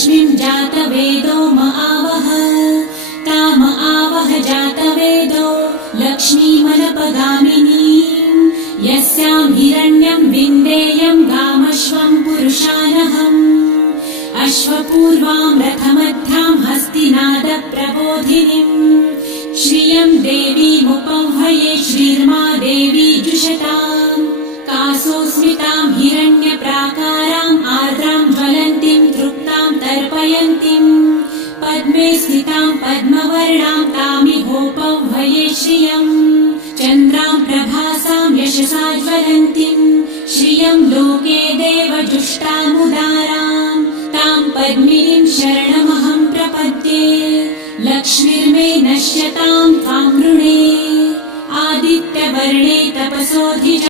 लक्ष्मीं जातवेदो महावह ताम आवह जातवेदो लक्ष्मीमनपगामिनीं यस्यां हिरण्यं विन्देयं गामश्वं पुरुषानहम् अश्वपूर्वां रथमध्यां हस्तिनादप्रबोधिनीं श्रियं देवीमुपह्वये श्रीर्मा देवी जुषताम् कासोऽस्मितां हिरण्यप्राकाराम् आर्द्रां ज्वलन्तीं तृप्तां तर्पयन्तीं पद्मे स्थितां पद्मवर्णां तामिहोपह्वये श्रियम् चन्द्रां प्रभासां यशसा ज्वलन्तीं श्रियं लोके देवजुष्टामुदारां तां पद्मिनीं शरणमहं प्रपद्ये लक्ष्मीर्मे नश्यतां त्वां गृणे आदित्यवर्णे तपसोऽधिजा